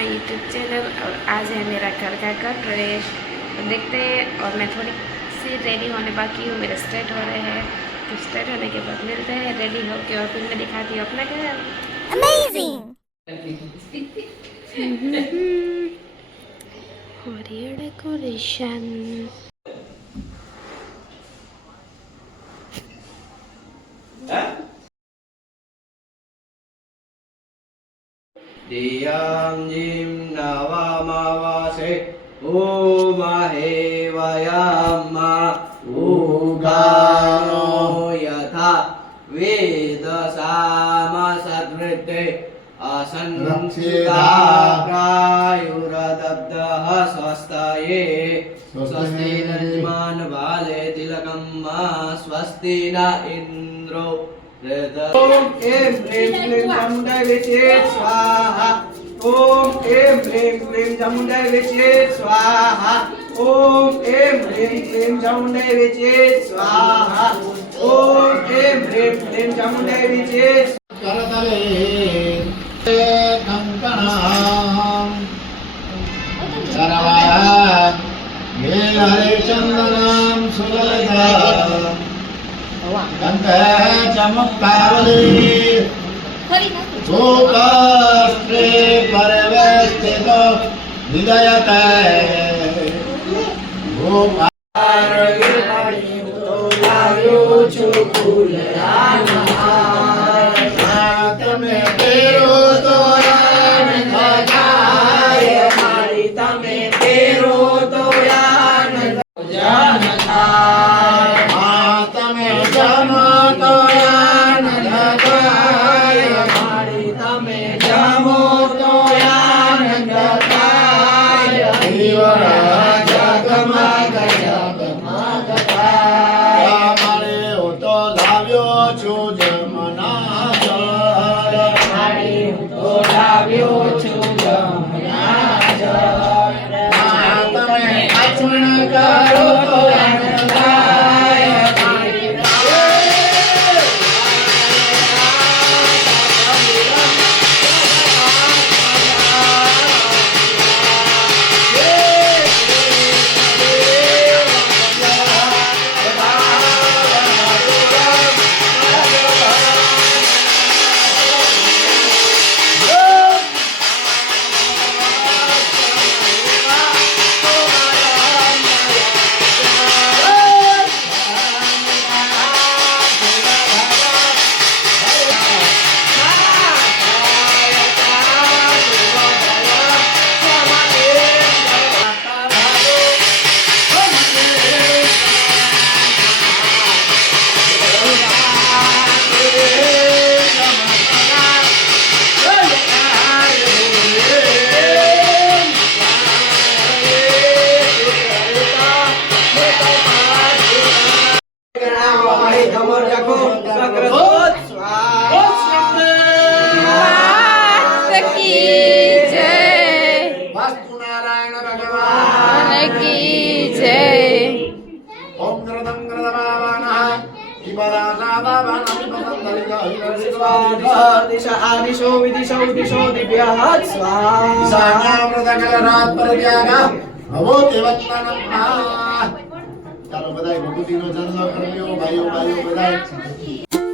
My YouTube channel. और आज है मेरा घर का कट ड्रेस, तो देखते हैं। और मैं थोड़ी सी रेडी होने बाकी हूँ, मेरे स्ट्रेट हो रहे हैं, तो स्ट्रेट होने के बाद मिलते हैं रेडी होके और फिर मैं दिखाती हूँ अपना घर। Amazing. Decoration Diyam jim nawamavase umahe vayamma ugano yatha vedasama sadvrite asanrक्षिता प्रायुरदब्धः स्वस्ताये स्वस्ति नज्मान बाले तिलकम्मा स्वस्ति न इन्द्रो ओम ऐं ह्रीं क्लीं चामुण्डाय विचे स्वाहा। ओम ऐं ह्रीं क्लीं चामुण्डाय विचे स्वाहा। ओम ऐं ह्रीं क्लीं चामुण्डाय विचे स्वाहा। ओम ऐं ह्रीं क्लीं चामुण्डाय विचे करतले कंकणां सर्वान् हे हरे चन्दनां सुललितां गंगे चमत्कावली गोकास्त्रे परिवेष्टितो निदयते दिशा आदिशो विदिशो दिशो दिव्याः स्वाहा सानामृतकलरात परव्यागा भवोतिवत्तनमः। ચાલો બધાય ભગવતીનો જન્મ કર્યો ભાઈઓ બધાય।